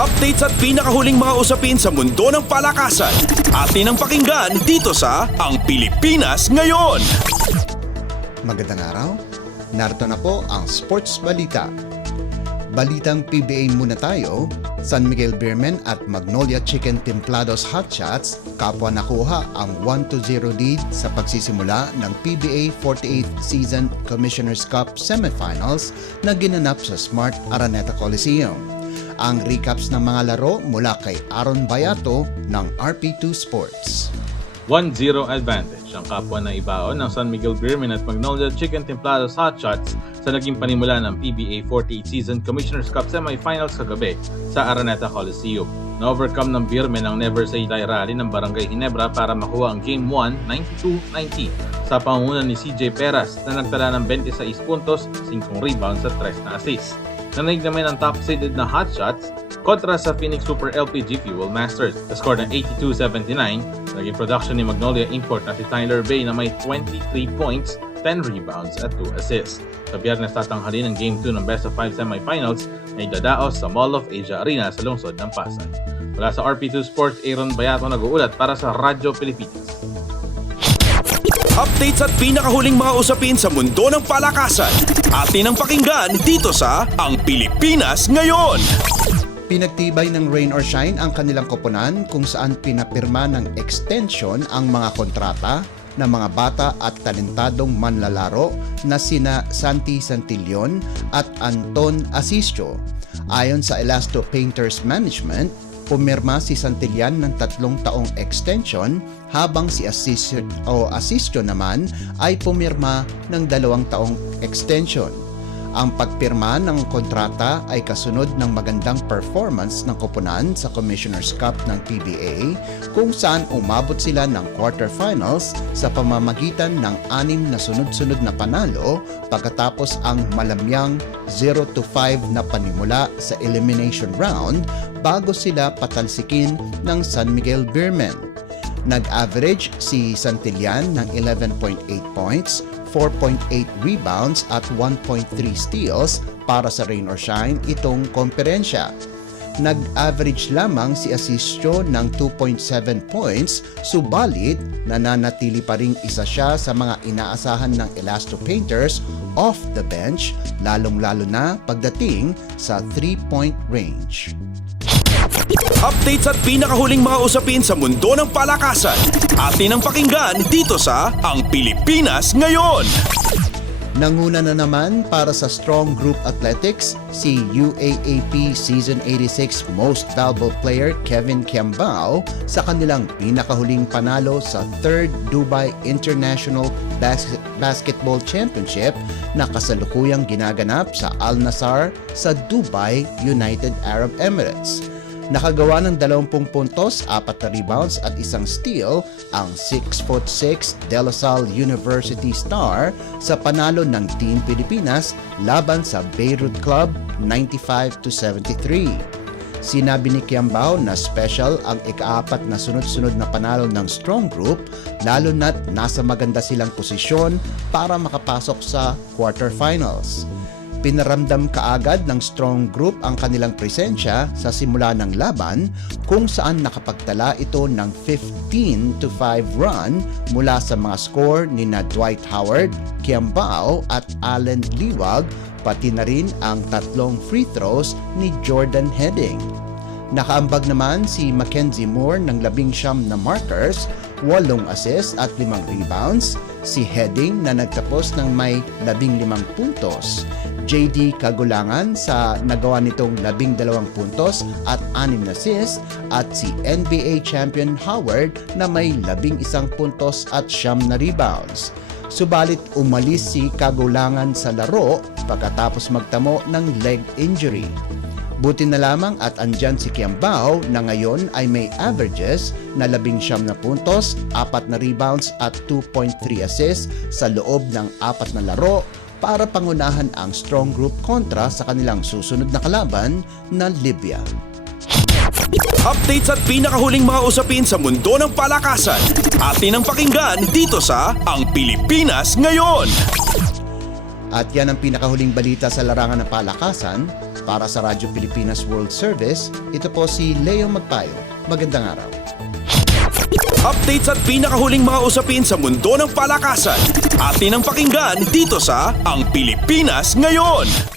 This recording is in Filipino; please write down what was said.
Updates at pinakahuling mga usapin sa mundo ng palakasan. Atin ang pakinggan dito sa Ang Pilipinas Ngayon. Magandang araw. Narito na po ang Sports Balita. Balitang PBA muna tayo. San Miguel Beermen at Magnolia Chicken Templados Hot Shots kapwa nakuha ang 1-0 lead sa pagsisimula ng PBA 48th Season Commissioner's Cup Semifinals na ginanap sa Smart Araneta Coliseum. Ang recaps ng mga laro mula kay Aaron Bayato ng RP2 Sports. 1-0 advantage ang kapwa na ibaon ng San Miguel Beermen at Magnolia Chicken Templados Hot Shots sa naging panimula ng PBA 48th Season Commissioner's Cup Semifinals kagabi sa Araneta Coliseum. Na-overcome ng Beermen ang Never Say Die rally ng Barangay Ginebra para makuha ang Game 1, 92-90 sa pangunguna ni CJ Peras na nagtala ng 26 puntos, 5 rebounds at 3 na assists. Nanaig naman ang top-seeded na Hot Shots kontra sa Phoenix Super LPG Fuel Masters. The score ng 82-79, naging production ni Magnolia Import na si Tyler Bay na may 23 points, 10 rebounds at 2 assists. Sa Biyernes tatanghalin ang Game 2 ng Best of 5 semifinals na idadaos sa Mall of Asia Arena sa lungsod ng Pasay. Mula sa RP2 Sports, Aaron Bayato nag-uulat para sa Radyo Pilipinas. Updates at pinakahuling mga usapin sa mundo ng palakasan. Atin ang pakinggan dito sa Ang Pilipinas Ngayon. Pinagtibay ng Rain or Shine ang kanilang koponan kung saan pinapirma ng extension ang mga kontrata ng mga bata at talentadong manlalaro na sina Santi Santillon at Anton Asistio. Ayon sa Elasto Painters Management, pumirma si Santillan ng 3 taong extension habang si Asistio naman ay pumirma ng 2 taong extension. Ang pagpirma ng kontrata ay kasunod ng magandang performance ng koponan sa Commissioner's Cup ng PBA kung saan umabot sila ng quarterfinals sa pamamagitan ng 6 na sunod-sunod na panalo pagkatapos ang malamyang 0-5 na panimula sa elimination round bago sila patalsikin ng San Miguel Beermen. Nag-average si Santillan ng 11.8 points, 4.8 rebounds at 1.3 steals para sa Rain or Shine itong komperensya. Nag-average lamang si Asistio ng 2.7 points, subalit nananatili pa ring isa siya sa mga inaasahan ng Elasto Painters off the bench, lalong-lalo na pagdating sa 3-point range. Updates at pinakahuling mga usapin sa mundo ng palakasan. Atin ang pakinggan dito sa Ang Pilipinas Ngayon. Nanguna na naman para sa Strong Group Athletics si UAAP Season 86 Most Valuable Player Kevin Kiambao sa kanilang pinakahuling panalo sa 3rd Dubai International Basketball Championship na kasalukuyang ginaganap sa Al Nassr sa Dubai, United Arab Emirates. Nakagawa ng 20 puntos, 4 na rebounds at 1 steal ang 6'6" De La Salle University star sa panalo ng Team Pilipinas laban sa Beirut Club 95-73. Sinabi ni Kiambao na special ang ika-4 na sunod-sunod na panalo ng Strong Group lalo na't nasa maganda silang posisyon para makapasok sa quarterfinals. Pinaramdam kaagad ng Strong Group ang kanilang presensya sa simula ng laban kung saan nakapagtala ito ng 15-5 run mula sa mga score ni na Dwight Howard, Kiambao at Allen Liwag, pati na rin ang 3 free throws ni Jordan Heading. Nakaambag naman si Mackenzie Moore ng 19 na markers, 8 assists at 5 rebounds, si Heading na nagtapos ng may 15 puntos, JD Kagulangan sa nagawa nitong 12 puntos at 6 assists at si NBA champion Howard na may 11 puntos at 9 na rebounds. Subalit umalis si Kagulangan sa laro pagkatapos magtamo ng leg injury. Buti na lamang at andyan si Kiambao na ngayon ay may averages na 19 na puntos, 4 na rebounds at 2.3 assists sa loob ng 4 na laro para pangunahan ang Strong Group kontra sa kanilang susunod na kalaban na Libya. Updates at pinakahuling mga usapin sa mundo ng palakasan. Atin ang pakinggan dito sa Ang Pilipinas Ngayon. At yan ang pinakahuling balita sa larangan ng palakasan. Para sa Radyo Pilipinas World Service, ito po si Leo Magpayo. Magandang araw. Updates at pinakahuling mga usapin sa mundo ng palakasan. Atin ang pakinggan dito sa Ang Pilipinas Ngayon.